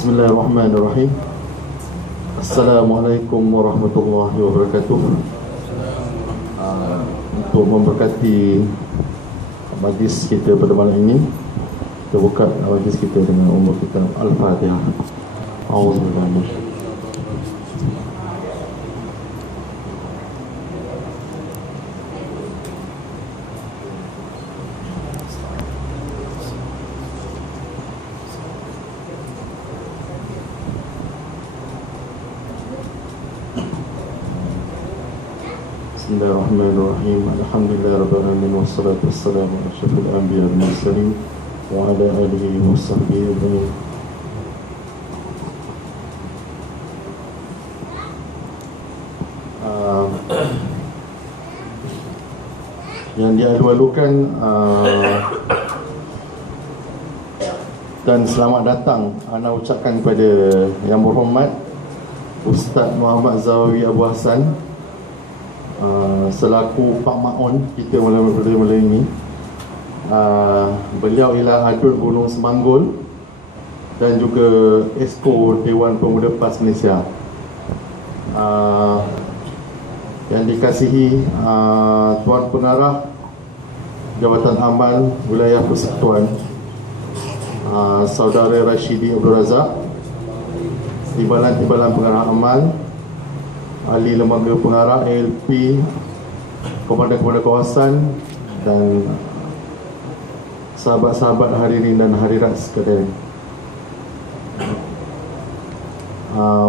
Bismillahirrahmanirrahim. Assalamualaikum warahmatullahi wabarakatuh. Untuk memberkati majlis kita pada malam ini, kita buka majlis kita dengan umur kita Al-Fatihah. Auzubillahi. Bismillahirrahmanirrahim. Alhamdulillahirabbil alamin wassalatu wassalamu ala asyrafil anbiya'i wal mursalin wa ala alihi washabbihi ajma'in. Yang dialu-alukan dan selamat datang ana ucapkan kepada Yang Berhormat Ustaz Muhammad Zawawi Abu Hassan selaku Pak Maon kita malam ini. Beliau ialah Adun Gunung Semanggul dan juga Esko Dewan Pemuda PAS Malaysia. Yang dikasihi Tuan Pengarah Jabatan Amal Wilayah Persekutuan Saudara Rashidi Abdul Razak, Timbalan-timbalan Pengarah Amal, ahli lembaga pengarah ALP, komandan-komandan kawasan dan sahabat-sahabat hadirin dan hadirat sekalian.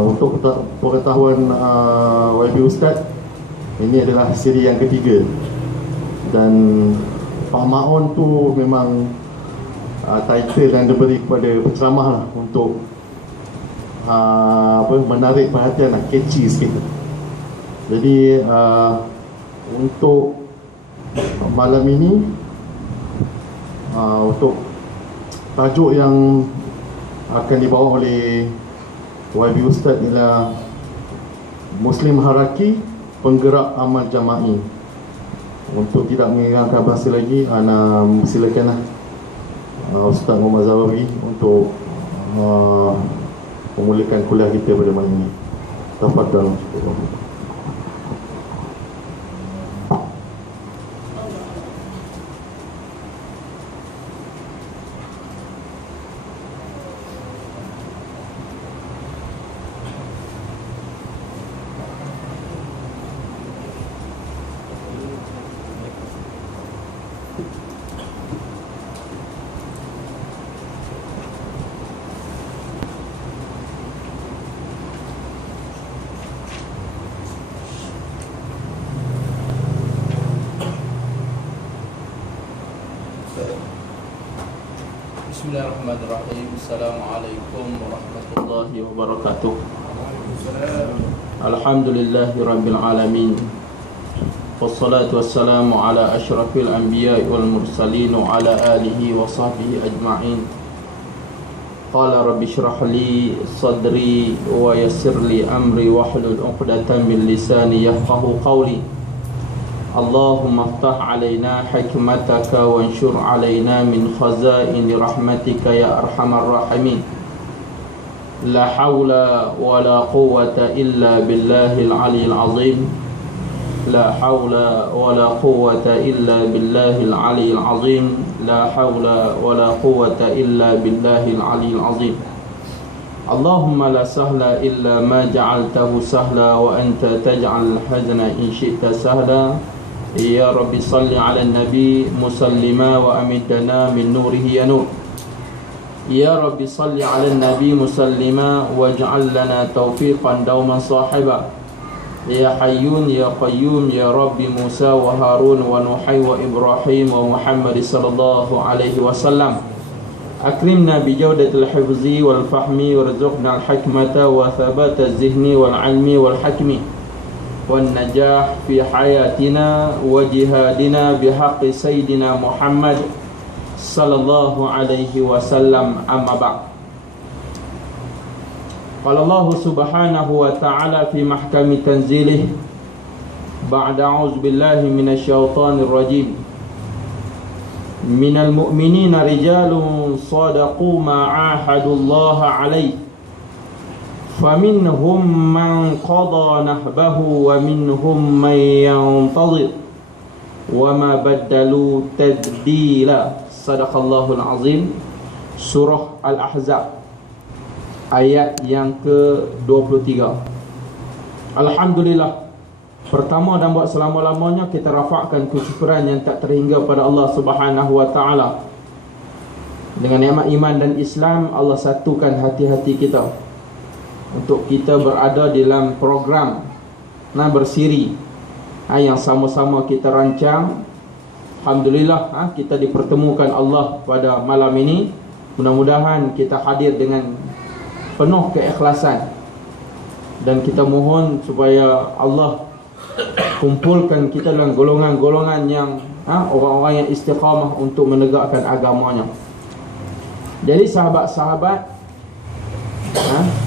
Untuk pengetahuan YB Ustaz, ini adalah siri yang ketiga dan Pak Maon tu memang title yang diberi kepada penceramah lah, untuk menarik perhatian lah, catchy sikit. Jadi untuk malam ini, untuk tajuk yang akan dibawa oleh YB Ustaz ialah Muslim Haraki, Penggerak Amal Jama'i. Untuk tidak mengirangkan bahasa lagi, ana silakanlah Ustaz Muhammad Zawawi untuk memulakan kuliah kita pada malam ini. Tafadhal. Bismillahirrahmanirrahim. Assalamualaikum warahmatullahi wabarakatuh. Alhamdulillahirabbil alamin. Wassalatu wassalamu ala asyrafil anbiya'i wal mursalin wa ala alihi wa sahbihi ajma'in. Qala rabbi shrah li sadri wa yassir li amri wahlul 'uqdatam min lisani yafqahu qawli. Allahumma aftah alaina hikmataka wa anshur alaina min khazaini rahmatika ya arhamar rahimin. La hawla wa la quwwata illa billahil aliyyil azim. La hawla wa la quwwata illa billahil aliyyil azim. La hawla wa la quwwata illa billahil aliyyil azim. Allahumma la sahla illa ma ja'altahu sahla wa anta taj'al hazna in syi'ta sahla. Ya Rabbi salli ala nabi musallima wa amidana min nurihi ya nur. Ya Rabbi salli ala nabi musallima waj'al lana taufiqan dauman sahiba. Ya Hayyun ya Qayyum ya Rabbi Musa wa Harun wa Nuhay wa Ibrahim wa Muhammad sallallahu alaihi wasallam. Akrimna bi jawdatil hifzi wal fahmi warzuqna al hikmata wa thabata az-zihni wal ilmi wal hakmi wan najah fi hayatina wa jihadina bihaqqi sayyidina Muhammad sallallahu alaihi wasallam. Amma ba'd. Qala Allah subhanahu wa ta'ala fi mahkami tanzilih ba'da a'udzu billahi minasy syaithanir rajim. Minal mu'minina rijalun sadaqu ma 'ahadullaha 'alaihi faminhum man qada nahbahu wa minhum man yantazir wa ma baddalu tabdila. Sadaqallahul azim. Surah Al-Ahzab ayat yang ke-23. Alhamdulillah, pertama dan buat selama-lamanya kita rafakkan kesyukuran yang tak terhingga pada Allah Subhanahu wa taala. Dengan nikmat iman dan Islam, Allah satukan hati-hati kita untuk kita berada dalam program bersiri yang sama-sama kita rancang. Alhamdulillah, kita dipertemukan Allah pada malam ini. Mudah-mudahan kita hadir dengan penuh keikhlasan, dan kita mohon supaya Allah kumpulkan kita dalam golongan-golongan yang orang-orang yang istiqamah untuk menegakkan agamanya. Jadi sahabat-sahabat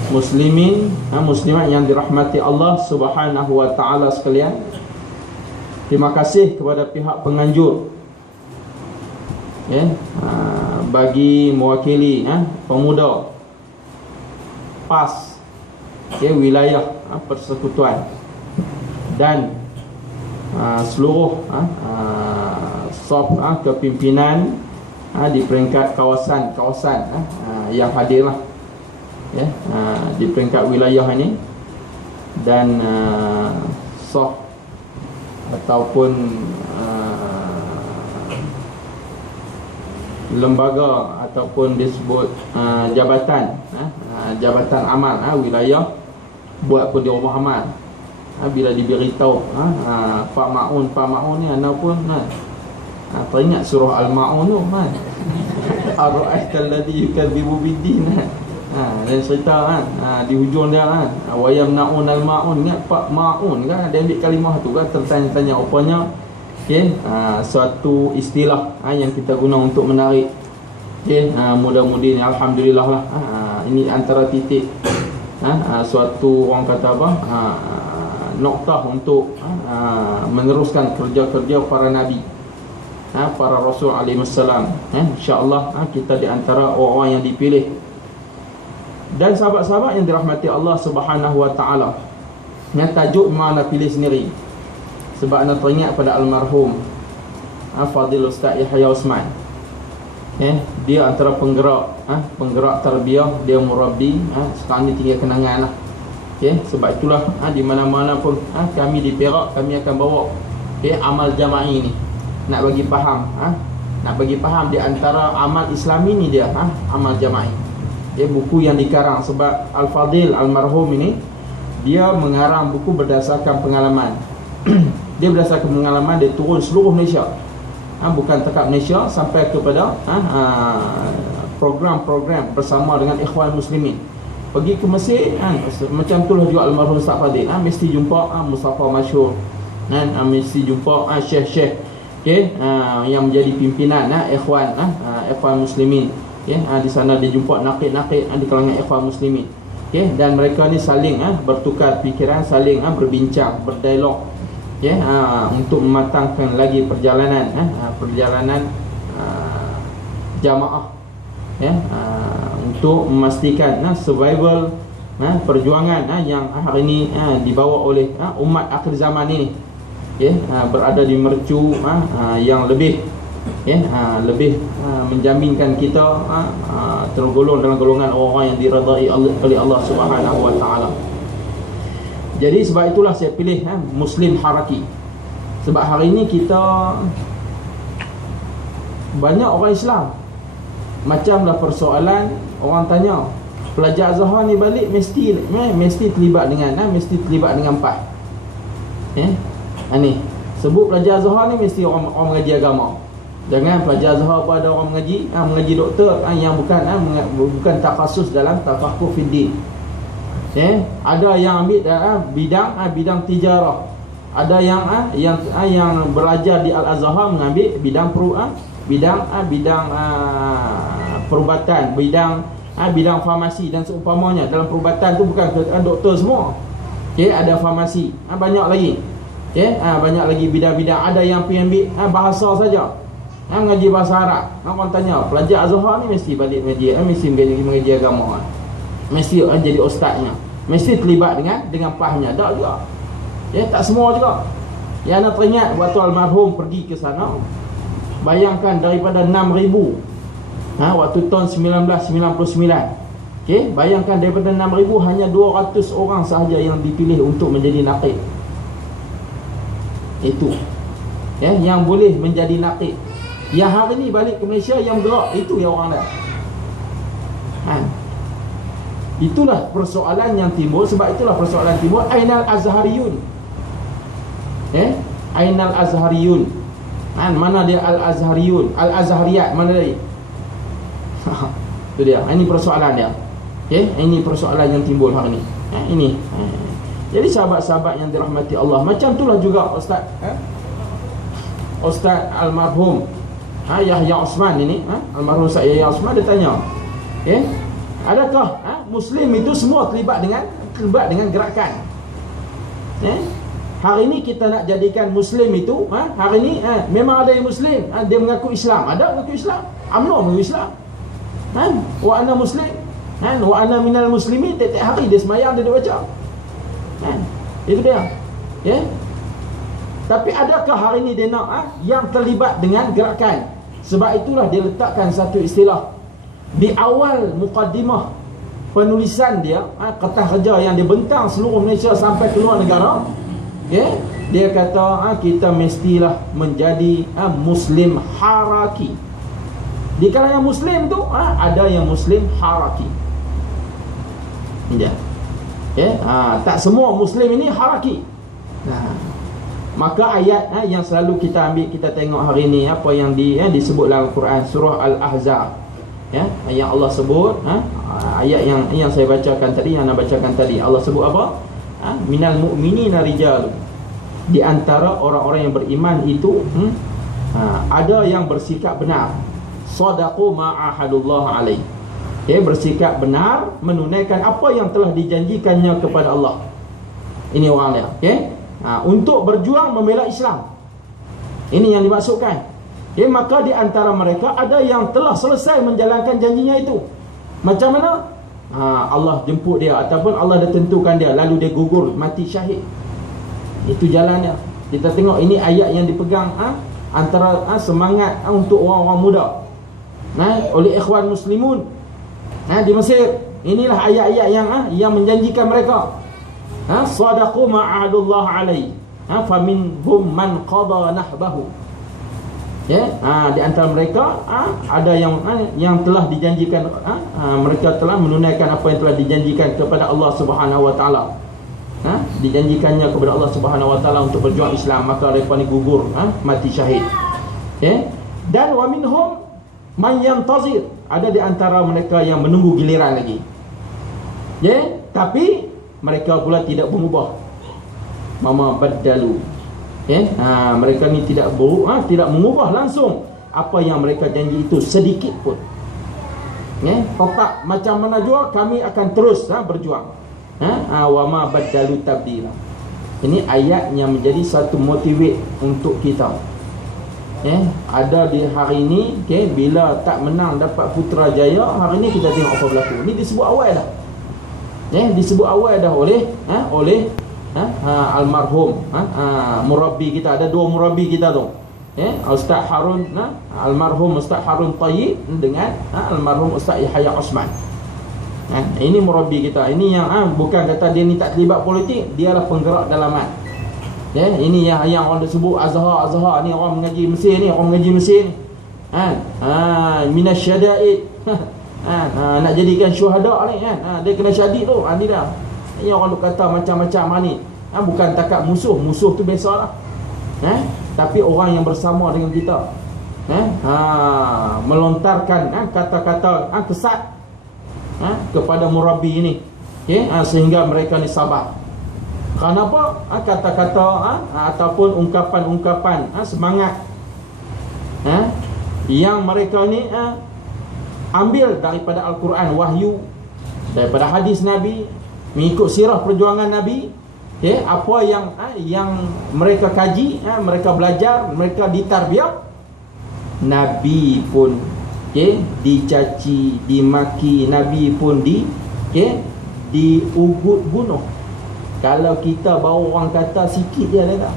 muslimin, muslimat yang dirahmati Allah Subhanahu wa taala sekalian, terima kasih kepada pihak penganjur bagi mewakili pemuda PAS wilayah persekutuan dan seluruh sop kepimpinan di peringkat kawasan-kawasan yang hadirlah di peringkat wilayah ini, dan sop ataupun lembaga ataupun disebut jabatan jabatan amal wilayah buat pun di rumah amal. Bila diberitahu Pak Ma'un ni ana pun teringat surah Al-Ma'un tu Ar-ra'aital ladzi yukadzibu bid-din dan cerita di hujung dia wa yamna'un al-ma'un. Ingat Pak Ma'un kan, dia ambil kalimah tu kan, tertanya-tanya rupanya suatu istilah yang kita guna untuk menarik. Mudah-mudahan alhamdulillah lah, ini antara titik suatu orang kata apa, noktah untuk meneruskan kerja-kerja para nabi, para rasul alaihi wassalam. InsyaAllah kita di antara orang-orang yang dipilih. Dan sahabat-sahabat yang dirahmati Allah Subhanahu wa taala, yang tajuk memang nak pilih sendiri sebab nak teringat pada almarhum Fadil Ustaz Yahya Osman. Dia antara penggerak tarbiyah, dia murabbi. Sekarang ni tinggal kenangan lah. Sebab itulah di mana-mana pun kami di Perak, kami akan bawa amal jama'i ni, nak bagi faham di antara amal Islami ni dia amal jama'i. Buku yang dikarang sebab Al-Fadil almarhum ini dia mengarang buku berdasarkan pengalaman. Dia berdasarkan pengalaman, dia turun seluruh Malaysia, bukan tekap Malaysia, sampai kepada program-program bersama dengan ikhwan muslimin. Pergi ke Mesir macam itulah juga almarhum Ustaz Fadil, mesti jumpa Mustafa Masyhur, mesti jumpa syekh-syekh yang menjadi pimpinan ikhwan muslimin. Di sana dia jumpa nakid-nakid di kalangan ikhwan muslimin. Dan mereka ni saling bertukar fikiran, saling berbincang, berdialog, untuk mematangkan lagi perjalanan jamaah, untuk memastikan survival perjuangan yang hari ini dibawa oleh umat akhir zaman ini, berada di mercu yang lebih menjaminkan kita tergolong dalam golongan orang yang diridai oleh Allah Subhanahu wa taala. Jadi sebab itulah saya pilih Muslim Haraki. Sebab hari ini kita banyak orang Islam, macamlah persoalan orang tanya, pelajar Azhar ni balik mesti terlibat dengan PAS. Ni sebut pelajar Azhar ni mesti orang mengaji agama. Jangan pelajar Azhar pun ada orang mengaji doktor yang bukan takhasus dalam tafaqquh fi din. Ada yang ambil dalam bidang tijarah. Ada yang belajar di Al-Azhar mengambil bidang perubatan, bidang farmasi dan seumpamanya. Dalam perubatan tu bukan doktor semua. Ada farmasi. Banyak lagi. Banyak lagi bidang-bidang. Ada yang pergi ambil bahasa saja. Mengaji bahasa Arab. Orang tanya, pelajar Azhar ni mesti balik mengaji, mesti mengaji agama, mesti jadi ustaznya. mesti terlibat dengan PAS-nya. Tak juga. Tak semua juga. Yang anda teringat waktu almarhum pergi ke sana, bayangkan daripada 6,000 waktu tahun 1999. Bayangkan daripada 6,000 hanya 200 orang sahaja yang dipilih untuk menjadi naqib. Itu yang boleh menjadi naqib. Yang hari ni balik ke Malaysia yang bergerak, itu yang orang dah. Itulah persoalan yang timbul. Sebab itulah persoalan timbul, Ainal Azhariyun. Ainal Azhariyun. Mana dia Al-Azhariyun, Al-Azhariyat, mana dia? Itu dia. Ini persoalan dia. Ini persoalan yang timbul hari ni. Ini. Jadi sahabat-sahabat yang dirahmati Allah, macam itulah juga Ustaz almarhum Yahya Osman ini, almarhum Ustaz Yahya Osman, dia tanya, adakah Muslim itu semua terlibat dengan gerakan? Hari ini kita nak jadikan Muslim itu, hari ini memang ada yang Muslim, dia mengaku Islam, ada mengaku Islam, UMNO mengaku Islam, wa ana Muslim, wa ana minal muslimin, tiap hari dia semayang, dia baca, itu dia. Tapi adakah hari ini dia nak yang terlibat dengan gerakan? Sebab itulah dia letakkan satu istilah di awal mukaddimah penulisan dia, kertas kerja yang dia bentang seluruh Malaysia sampai ke luar negara. Dia kata kita mestilah menjadi Muslim haraki. Di kalangan Muslim tu ada yang Muslim haraki. Tak semua Muslim ini haraki. Maka ayat yang selalu kita ambil, kita tengok hari ini, apa yang disebut dalam Al-Quran, surah Al-Ahzab, yang Allah sebut, ayat yang saya bacakan tadi, yang anda bacakan tadi, Allah sebut apa? Minal mu'minina rijal. Di antara orang-orang yang beriman itu ada yang bersikap benar, sadaqu ma'ahadullah alaih, bersikap benar, menunaikan apa yang telah dijanjikannya kepada Allah. Ini orang dia, untuk berjuang membela Islam. Ini yang dimaksudkan. Maka di antara mereka ada yang telah selesai menjalankan janjinya itu. Macam mana? Allah jemput dia, ataupun Allah dah tentukan dia, lalu dia gugur mati syahid. Itu jalannya. Kita tengok ini ayat yang dipegang antara semangat untuk orang-orang muda oleh ikhwan muslimun di Mesir. Inilah ayat-ayat yang menjanjikan mereka. Sadaqu ma'adullah alaih, faminhum man qada nahbahu. Di antara mereka ada yang telah dijanjikan, mereka telah menunaikan apa yang telah dijanjikan kepada Allah Subhanahu wa taala. Dijanjikannya kepada Allah Subhanahu wa taala untuk berjuang Islam, maka mereka ni gugur mati syahid. Dan wa minhum man yantazir, ada di antara mereka yang menunggu giliran lagi. Tapi mereka pula tidak berubah. Mama baddalu. Mereka ni tidak mengubah langsung apa yang mereka janji itu sedikit pun. Tetap macam mana jua kami akan terus berjuang. Wa ma baddalu tabdila. Ini ayat yang menjadi satu motivate untuk kita. Ada di hari ini, bila tak menang dapat Putrajaya, hari ini kita tengok apa berlaku. Ini disebut awal dah. Disebut awal dah oleh almarhum murabbi kita. Ada dua murabbi kita tu, Ustaz Harun, almarhum Ustaz Harun Tayyib dengan almarhum Ustaz Yahya Osman. Ini murabbi kita. Ini yang bukan kata dia ni tak terlibat politik, dialah penggerak dalaman. Ini yang orang sebut Azhar ni, orang mengaji Mesir ni, orang mengaji Mesir ni. Minasyada'id. Nak jadikan syuhada ni dia kena syahid tu. Ni dah. Ini orang kata macam-macam ni. Bukan takat musuh tu biasalah. Tapi orang yang bersama dengan kita, melontarkan kata-kata kesat kepada murabbi ini, sehingga mereka ni sabar. Kenapa? Kata-kata ataupun ungkapan-ungkapan semangat yang mereka ni ambil daripada Al-Quran, wahyu, daripada hadis Nabi, mengikut sirah perjuangan Nabi. Apa yang mereka kaji, mereka belajar, mereka ditarbiah. Nabi pun dicaci, dimaki, Nabi pun diugut bunuh. Kalau kita baru orang kata sikit dia dah.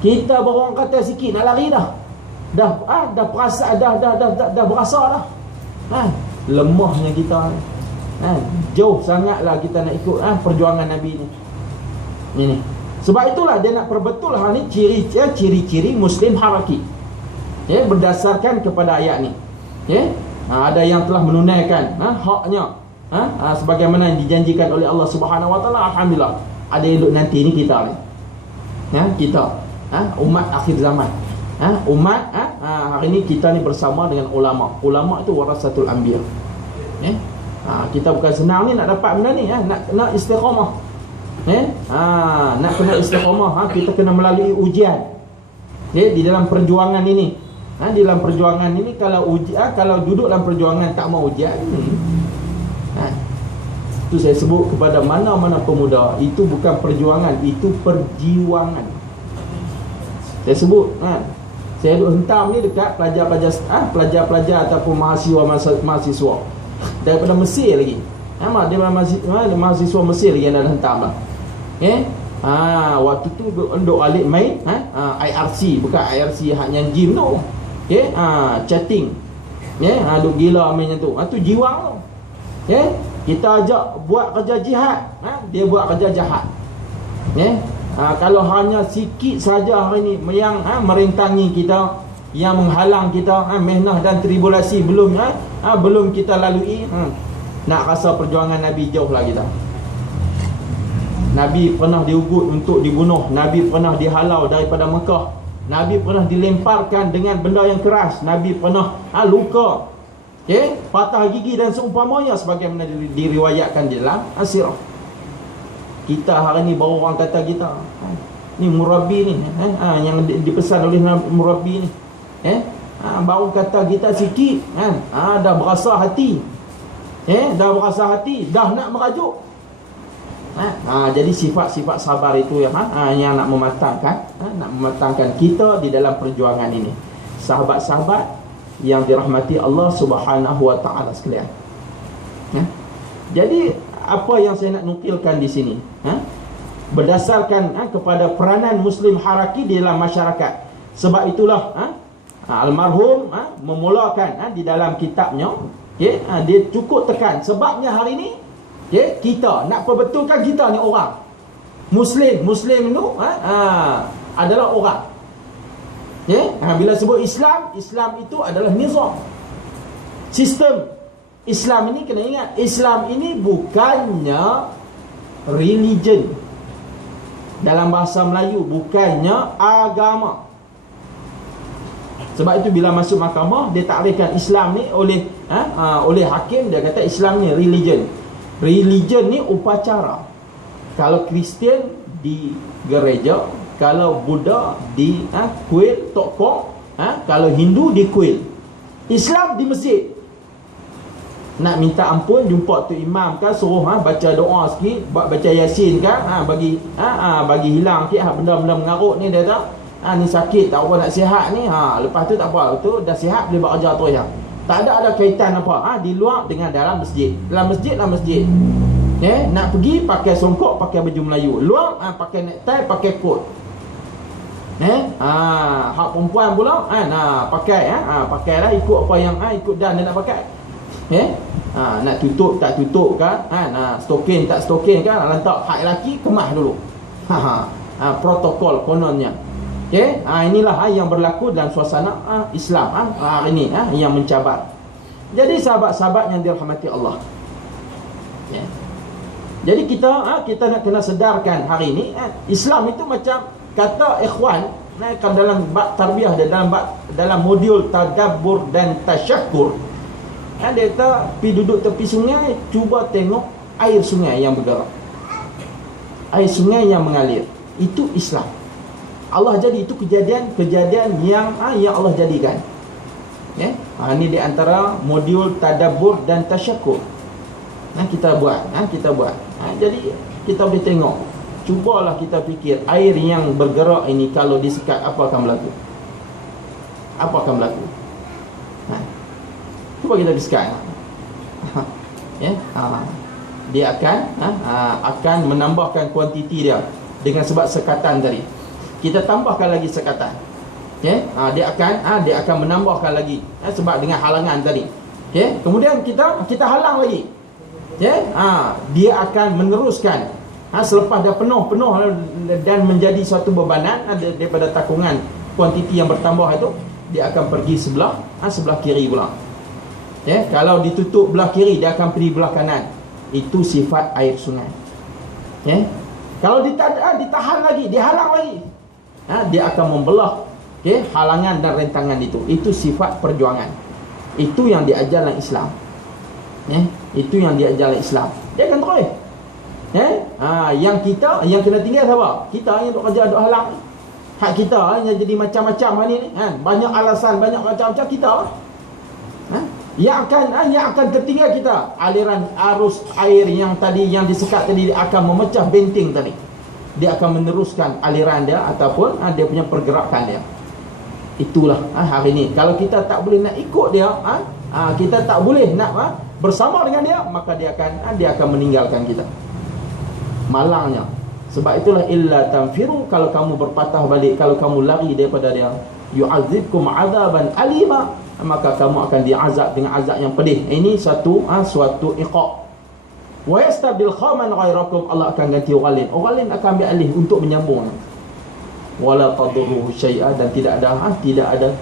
Kita baru orang kata sikit nak lari dah. Dah perasa dah berasa dah. Lemahnya kita. Jauh sangatlah kita nak ikut perjuangan Nabi ni. Ini. Sebab itulah dia nak perbetul hal ni ciri-ciri Muslim haraki. Berdasarkan kepada ayat ni. Ada yang telah menunaikan haknya sebagaimana yang dijanjikan oleh Allah Subhanahu Wa Taala. Alhamdulillah. Ada yang duduk nanti ni kita ni. Kita umat akhir zaman. Umat hari ni kita ni bersama dengan ulama. Ulama itu warasatul anbiya. Kita bukan senang ni nak dapat benda ni, nak kena istiqamah. Nak kena istiqamah, kita kena melalui ujian. Di dalam perjuangan ini. Di dalam perjuangan ini kalau duduk dalam perjuangan tak mau ujian, itu saya sebut kepada mana-mana pemuda, itu bukan perjuangan, itu perjiwangan. Saya sebut, saya duduk hentam ni dekat pelajar-pelajar ataupun mahasiswa daripada Mesir lagi. Dia mahasiswa Mesir lagi yang dah hentam lah. Waktu tu duk alik main IRC, bukan IRC hak yang gym tu. Chatting. Duk gila main macam tu. Tu jiwang tu. Kita ajak buat kerja jihad, dia buat kerja jahat. Kalau hanya sikit saja hari ni yang merintangi kita, yang menghalang kita, mehnah dan tribulasi belum kita lalui, nak rasa perjuangan Nabi jauh lagi dah. Nabi pernah diugut untuk dibunuh, Nabi pernah dihalau daripada Mekah, Nabi pernah dilemparkan dengan benda yang keras, Nabi pernah luka, patah gigi dan seumpamanya sebagaimana diriwayatkan di dalam sirah. Kita hari ni baru orang kata kita ni murabbi ni, yang dipesan oleh murabbi ni, baru kata kita sikit, dah berasa hati, dah nak merajuk. Jadi sifat-sifat sabar itu yang nak mematangkan kita di dalam perjuangan ini. Sahabat-sahabat yang dirahmati Allah Subhanahu Wa Taala sekalian. Jadi apa yang saya nak nukilkan di sini, berdasarkan kepada peranan Muslim haraki di dalam masyarakat. Sebab itulah almarhum memulakan di dalam kitabnya, dia cukup tekan sebabnya hari ini kita nak perbetulkan kita ni orang Muslim itu adalah orang. Bila sebut Islam itu adalah nizam, sistem. Islam ini kena ingat, Islam ini bukannya religion. Dalam bahasa Melayu bukannya agama. Sebab itu bila masuk mahkamah, dia takrifkan Islam ni oleh hakim, dia kata Islam ni religion. Religion ni upacara. Kalau Kristian di gereja, kalau Buddha di kuil tokong, kalau Hindu di kuil. Islam di masjid. Nak minta ampun, jumpa tu imam kan, suruh baca doa sikit, baca Yasin kan, bagi hilang sikit benda-benda mengarut ni. Dia tak ni sakit tak apa, nak sihat ni, lepas tu tak apa, tu dah sihat boleh buat kerja tu ya. Tak ada kaitan apa di luar dengan dalam masjid. Dalam masjid nak pergi pakai songkok, pakai baju Melayu. Luar pakai necktie, pakai coat. Hak perempuan pula pakailah ikut apa yang ikut dan dia nak pakai. Nak tutup tak tutup kan, stokin tak stokin kan, lantak hak lelaki kemas dulu. Protokol kononnya. Inilah yang berlaku dalam suasana Islam hari ini yang mencabar. Jadi sahabat-sahabat yang dirahmati Allah, jadi kita nak kena sedarkan hari ini, Islam itu macam kata ikhwan dalam bab tarbiyah, dalam modul tadabbur dan tasyakkur. Dia kata pergi duduk tepi sungai, cuba tengok air sungai yang bergerak, air sungai yang mengalir. Itu Islam. Allah jadi itu kejadian yang Allah jadikan. Ini di antara modul tadabbur dan tasyakkur. Kita buat. Jadi kita boleh tengok. Cubalah kita fikir, air yang bergerak ini kalau disekat, apa akan berlaku? Cuba kita sekat. dia akan menambahkan kuantiti dia dengan sebab sekatan tadi. Kita tambahkan lagi sekatan. Okey, dia akan menambahkan lagi sebab dengan halangan tadi. Okey, kemudian kita halang lagi. Okey, dia akan meneruskan selepas dah penuh dan menjadi suatu bebanan daripada takungan kuantiti yang bertambah itu, dia akan pergi sebelah kiri pula. Ya, kalau ditutup belah kiri, dia akan pergi belah kanan. Itu sifat air sungai. Ya, kalau ditahan lagi, dihalang lagi, dia akan membelah halangan dan rentangan itu. Itu sifat perjuangan. Itu yang diajar dalam Islam. Itu yang diajar dalam Islam. Dia akan terus. Yang kena tinggal siapa? Kita yang duk kerja, duk halang. Hak kita yang jadi macam-macam hari ni, banyak alasan, banyak macam-macam kita. Yang akan tertinggal kita. Aliran arus air yang disekat tadi akan memecah benteng tadi. Dia akan meneruskan aliran dia ataupun dia punya pergerakan dia. Itulah hari ni. Kalau kita tak boleh nak ikut dia, kita tak boleh nak bersama dengan dia, maka dia akan meninggalkan kita. Malangnya. Sebab itulah illa tanfiru, kalau kamu berpatah balik, kalau kamu lari daripada dia, yu'adzibkum azaban alima, maka kamu akan diazab dengan azab yang pedih. Ini suatu iqab. Wa yastabdil qauman ghairakum, Allah akan ganti orang lain akan ambil alih untuk menyambung. Wala tadurruhu syai'a, dan tidak ada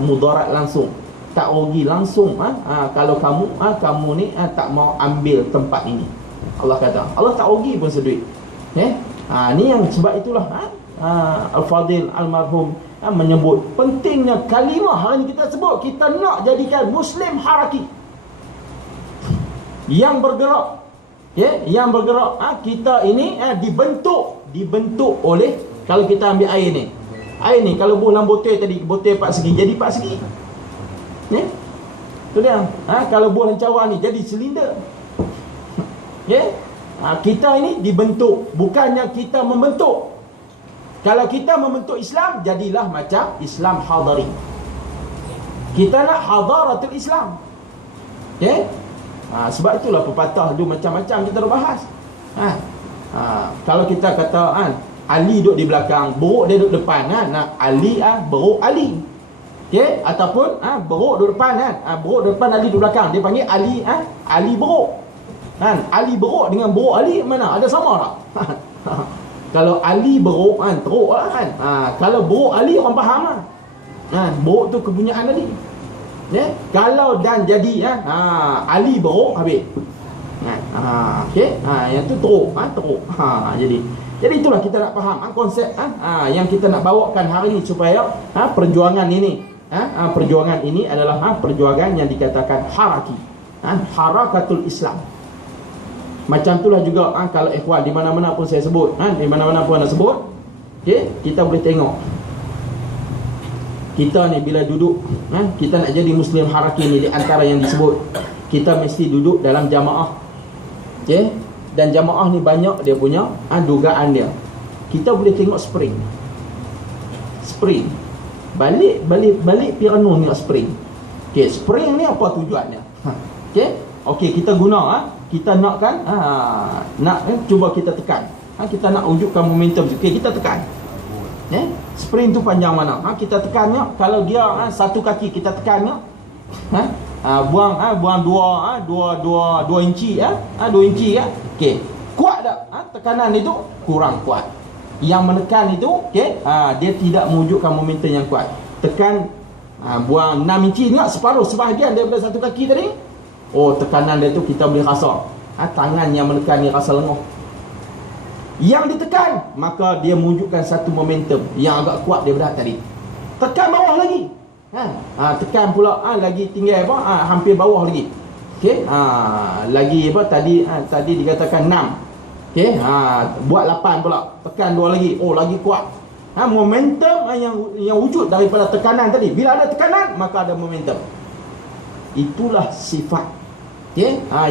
mudarat langsung, tak rugi langsung kalau kamu ni tak mau ambil tempat ini. Allah kata, Allah tak rugi pun seduit. Ni yang sebab itulah Al-Fadil Al-Marhum menyebut pentingnya kalimah hari ni kita sebut. Kita nak jadikan Muslim haraki yang bergerak, yang bergerak. Kita ini dibentuk oleh, kalau kita ambil air ni kalau buh dalam botol tadi, botol 4 segi jadi 4 segi. Tu dia. Kalau buah cawan ni jadi silinder. Kita ini dibentuk, bukannya kita membentuk. Kalau kita membentuk Islam, jadilah macam Islam hadari. Kita nak hadaratul Islam. Sebab itulah pepatah tu macam-macam kita dah bahas. Kalau kita kata Ali duduk di belakang, beruk dia duduk depan, nak Ali beruk Ali. Ataupun beruk duduk depan, beruk duduk depan, Ali duduk belakang. Dia panggil Ali beruk. Ali beruk dengan beruk Ali mana ada sama tak? Kalau Ali beruk teruk lah kan. Kalau beruk Ali orang faham lah. Beruk tu kepunyaan Ali. Kalau dan jadi Ali beruk habis. Yang tu teruk, jadi itulah kita nak faham konsep yang kita nak bawakan hari ini, supaya perjuangan ini perjuangan ini adalah perjuangan yang dikatakan haraki, harakatul Islam. Macam itulah juga kalau ikhwan di mana-mana pun saya sebut, di mana-mana pun anda sebut, kita boleh tengok kita ni bila duduk, kita nak jadi Muslim haraki ni, di antara yang disebut, kita mesti duduk dalam jamaah. Dan jamaah ni banyak dia punya dugaan dia. Kita boleh tengok spring balik piano tengok spring. Spring ni apa tujuannya? Okey, kita guna kita nakkan cuba kita tekan. Kita nak wujudkan momentum. Okey, kita tekan. Spring tu panjang mana? Kita tekannya, kalau dia satu kaki kita tekannya, buang 2 inci 2 inci okey. Kuat tak? Tekanan itu kurang kuat. Yang menekan itu dia tidak mewujudkan momentum yang kuat. Tekan buang 6 inci, tengok sebahagian daripada satu kaki tadi. Tekanan dia tu kita boleh rasa. Tangan yang menekan ni rasa lenguh. Yang ditekan, maka dia mewujudkan satu momentum yang agak kuat daripada tadi. Tekan bawah lagi. Tekan pula lagi tinggal hampir bawah lagi. Lagi tadi dikatakan 6. Buat 8 pula. Tekan 2 lagi. Lagi kuat. Momentum yang wujud daripada tekanan tadi. Bila ada tekanan, maka ada momentum. Itulah sifat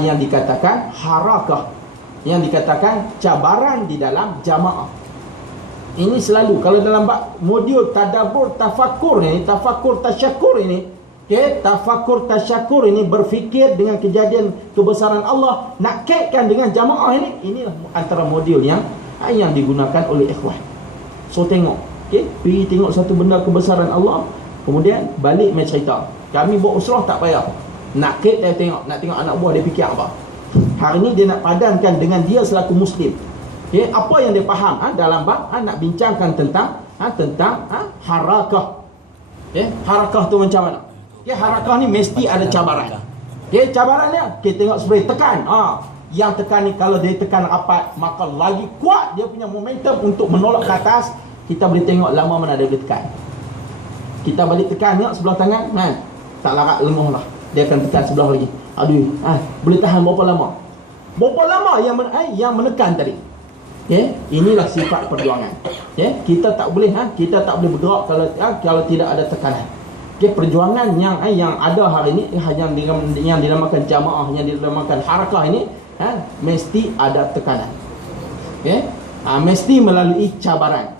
yang dikatakan harakah, yang dikatakan cabaran di dalam jamaah. Ini selalu kalau dalam modul tadabbur tafakur ini, tafakur tasyakur ini, Okay, tafakur tasyakur ini berfikir dengan kejadian kebesaran Allah, nak kaitkan dengan jamaah ini. Inilah antara modul yang digunakan oleh ikhwan. So tengok, okay, pergi tengok satu benda kebesaran Allah, kemudian balik main cerita. Kami buat usrah tak payah. Nak kait dia tengok, nak tengok anak buah dia fikir apa. Hari ni dia nak padankan dengan dia selaku muslim. Okay, apa yang dia faham dalam bab nak bincangkan tentang harakah. Okay, harakah tu macam mana? Okay, harakah ni mesti ada cabaran. Okay, cabarannya kita tengok seperti tekan. Yang tekan ni kalau dia tekan rapat, maka lagi kuat dia punya momentum untuk menolak ke atas. Kita boleh tengok lama mana dia boleh tekan. Kita balik tekan, tengok sebelah tangan, tak larat lenguh lah. Dia akan tekan sebelah lagi. Aduh, boleh tahan berapa lama? Berapa lama yang menekan tadi? Okay, inilah sifat perjuangan. Okay, kita tak boleh bergerak kalau tidak ada tekanan. Okay, perjuangan yang ada hari ini, yang dinamakan jamaah, yang dinamakan harakah ini, mesti ada tekanan. Okay, mesti melalui cabaran.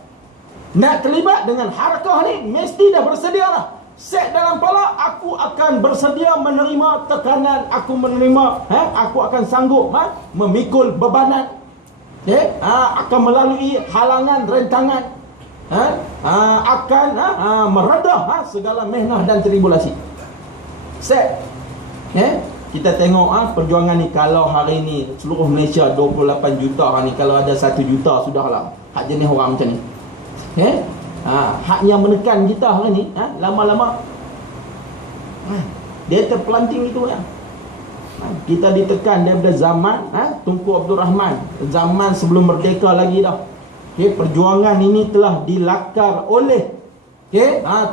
Nak terlibat dengan harakah ni, mesti dah bersedia lah. Set dalam kepala, aku akan bersedia menerima tekanan, aku akan sanggup memikul bebanan. Okay, akan melalui halangan, rentangan. Akan meredah segala mehnah dan tribulasi. Set. Kita tengok perjuangan ni. Kalau hari ni seluruh Malaysia 28 juta hari ni, kalau ada 1 juta sudahlah hak jenis orang macam ni. Hak yang menekan kita hari ni, lama-lama dia terpelanting itu ya. Kita ditekan daripada zaman Tunku Abdul Rahman, zaman sebelum merdeka lagi dah. Okay, perjuangan ini telah dilakar oleh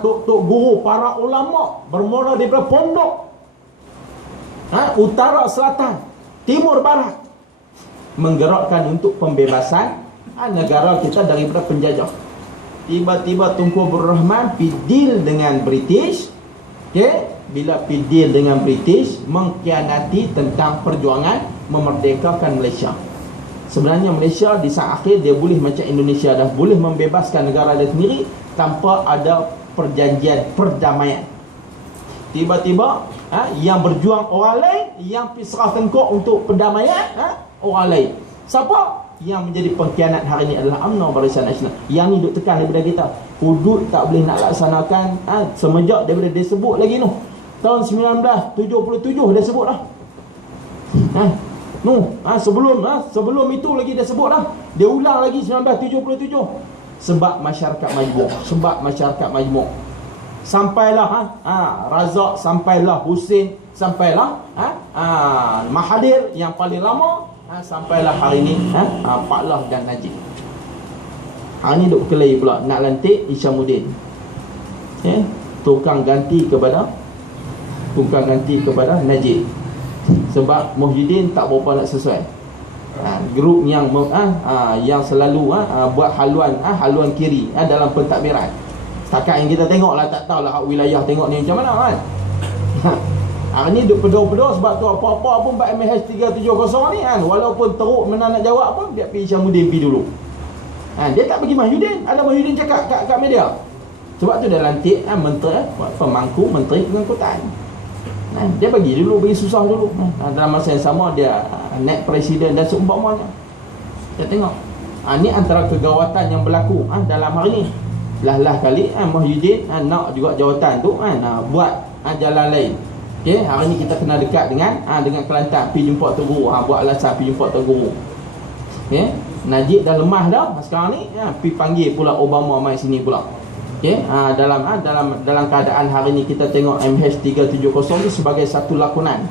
tok-tok guru, para ulama, bermula daripada pondok, utara, selatan, timur, barat, menggerakkan untuk pembebasan negara kita daripada penjajah. Tiba-tiba Tunku Abdul Rahman pergi deal dengan British. Okay, bila pergi deal dengan British, mengkhianati tentang perjuangan memerdekakan Malaysia. Sebenarnya Malaysia di saat akhir dia boleh macam Indonesia, dah boleh membebaskan negara dia sendiri tanpa ada perjanjian perdamaian. Tiba-tiba yang berjuang orang lain, yang pergi serah tengkok untuk perdamaian orang lain. Siapa? Yang menjadi pengkhianat hari ini adalah UMNO, Barisan Nasional. Yang ni duk tekan daripada kita. Hudud tak boleh nak laksanakan semenjak daripada dia sebut lagi tu. Tahun 1977 dia sebut dah. Sebelum itu lagi dia sebut dah. Dia ulang lagi 1977. Sebab masyarakat majmuk. Sampailah Razak, sampailah Husin, sampailah Mahathir yang paling lama, sampailah hari ni Pak Lah dan Najib. Hari ni duk kelai pula nak lantik Isyamuddin. Tukang ganti kepada Najib. Sebab Muhyiddin tak berapa nak sesuai. Grup yang selalu buat haluan kiri dalam pentadbiran. Setakat yang kita tengok lah, tak tahulah hak wilayah tengok ni macam mana kan. Hari ni duk pedo-pedo sebab tu apa-apa pun buat MH370 ni kan. Walaupun teruk mana nak jawab pun, biar pergi Isyamuddin pergi dulu. Dia tak pergi Muhyiddin. Ada Muhyiddin cakap kat media. Sebab tu dia lantik menteri, pemangku menteri pengangkutan. Dia bagi susah dulu. Dalam masa yang sama dia naik presiden dan seumpamanya. Kita tengok. Ni antara kegawatan yang berlaku dalam hari ni. Lah kali Muhyiddin nak juga jawatan tu buat jalan lain. Okey, hari ni kita kena dekat dengan Kelantan, pergi jumpa Tok Guru, buat alasan pergi jumpa Tok Guru. Okey, Najib dah lemah dah sekarang ni, pergi panggil pula Obama mai sini pula. Okey, dalam keadaan hari ni kita tengok MH370 tu sebagai satu lakonan.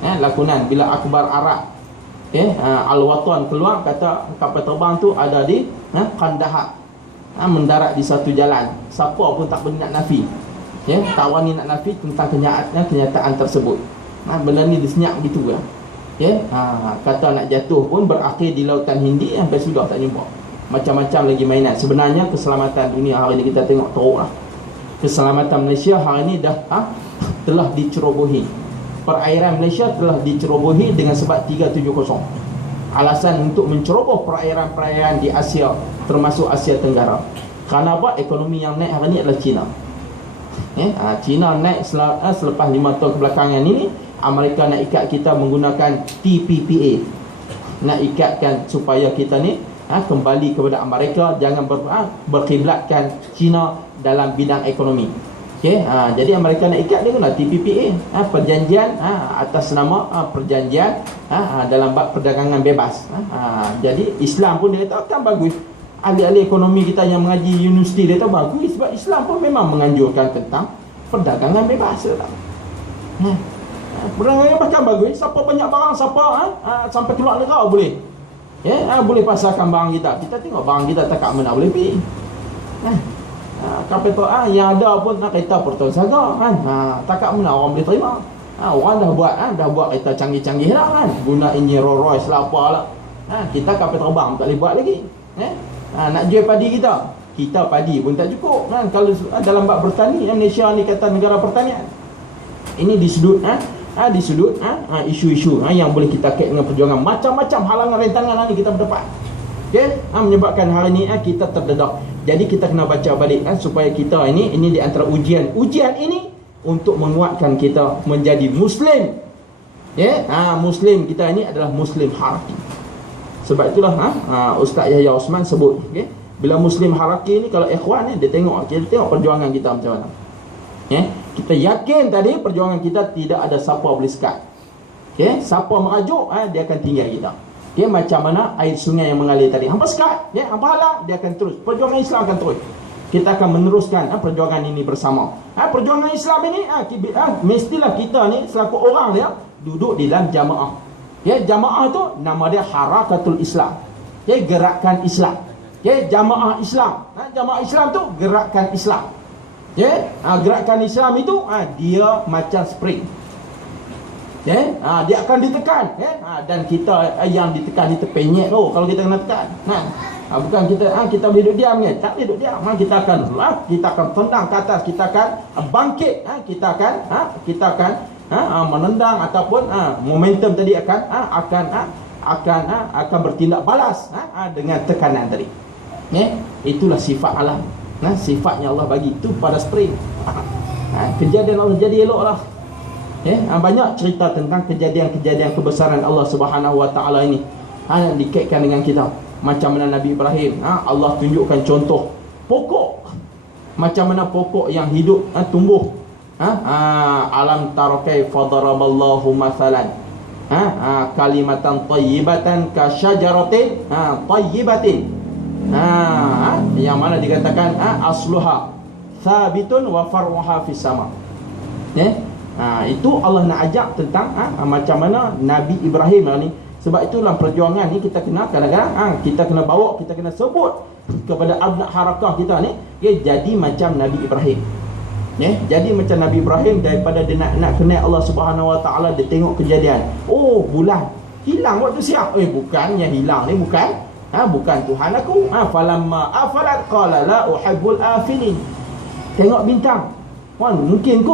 Lakonan bila akhbar Arab Al-Watan keluar, kata kapal terbang tu ada di Kandahar. Mendarat di satu jalan. Siapa pun tak boleh nak nafi. Tak wani nak nafi tentang kenyataan tersebut. Benda ni disenyap gitu lah. Kata nak jatuh pun berakhir di Lautan Hindi, sampai sudah tak jumpa. Macam-macam lagi mainan. Sebenarnya keselamatan dunia hari ni kita tengok teruk lah. Keselamatan Malaysia hari ni dah telah dicerobohi. Perairan Malaysia telah dicerobohi dengan sebab 370. Alasan untuk menceroboh perairan-perairan di Asia, termasuk Asia Tenggara. Kerana apa? Ekonomi yang naik hari ni adalah China. China naik selepas 5 tahun kebelakangan ini, Amerika nak ikat kita menggunakan TPPA, nak ikatkan supaya kita ni kembali kepada Amerika, jangan berkiblatkan China dalam bidang ekonomi. Jadi Amerika nak ikat dia guna TPPA, perjanjian atas nama perjanjian dalam bab perdagangan bebas. Jadi Islam pun dia kata kan bagus. Ahli-ahli ekonomi kita yang mengaji universiti dia tahu bagus, sebab Islam pun memang menganjurkan tentang perdagangan bebas. Perdagangan bebas kan bagus. Siapa banyak barang, siapa sampai keluar negara boleh. Boleh pasarkan barang kita. Kita tengok barang kita tak kat mana boleh pergi. Kapital yang ada pun nak kereta Porto Saga kan. Tak kat mana orang boleh terima. Orang dah buat kereta canggih-canggih lah kan. Guna enjin Rolls Royce lah apalah. Kita kapal terbang tak boleh buat lagi. Nak jual padi kita padi pun tak cukup kan. Kalau dalam bab bertani, Malaysia ni kata negara pertanian. Ini di sudut isu-isu yang boleh kita kait dengan perjuangan. Macam-macam halangan rintangan ni kita berdepan. Menyebabkan hari ni kita terdedak. Jadi kita kena baca balik supaya kita ini di antara ujian ini untuk menguatkan kita menjadi Muslim. Muslim kita ini adalah Muslim haraki. Sebab itulah Ustaz Yahya Osman sebut, bila Muslim haraki ni, kalau ikhwan ni dia tengok perjuangan kita macam mana. Kita yakin tadi perjuangan kita tidak ada siapa boleh sekat. Siapa merajuk dia akan tinggal kita. Macam mana air sungai yang mengalir tadi, hampa sekat, hampa halang, dia akan terus. Perjuangan Islam akan terus. Kita akan meneruskan perjuangan ini bersama. Perjuangan Islam ini mestilah kita ni selaku orang dia duduk di dalam jamaah. Jamaah tu nama dia Harakatul Islam. Gerakan Islam. Jamaah Islam. Jamaah Islam tu gerakan Islam. Gerakan Islam itu dia macam spring. Dia akan ditekan. Dan kita yang ditekan itu penyek tu kalau kita kena tekan. Bukan kita boleh duduk diam kan? Tak boleh duduk diam. Kita akan tendang ke atas, kita akan bangkit, kita akan menendang ataupun momentum tadi akan bertindak balas dengan tekanan tadi. Itulah sifat alam. Sifatnya Allah bagi itu pada spring. Kejadian Allah jadi eloklah. Banyak cerita tentang kejadian-kejadian kebesaran Allah Subhanahu Wa Taala ini dikaitkan dengan kita. Macam mana Nabi Ibrahim, Allah tunjukkan contoh pokok, macam mana pokok yang hidup tumbuh. Alam tara kaifa daraballahu mathalan kalimatan thayyibatan ka syajaratin thayyibatin, yang mana dikatakan asluha thabitun wa far'uha fis sama. Itu Allah nak ajak tentang macam mana Nabi Ibrahim ni. Sebab itulah perjuangan ni kita kena kadang-kadang kita kena bawa, kita kena sebut kepada abnak harakah kita ni jadi macam Nabi Ibrahim. Jadi macam Nabi Ibrahim, daripada dia nak kenal Allah Subhanahu Wa Taala, dia tengok kejadian. Oh, bulan hilang waktu siang. Bukan yang hilang ni bukan bukan Tuhan aku. Falamma afalat qala la uhibbul afilin. Tengok bintang. Mungkin kau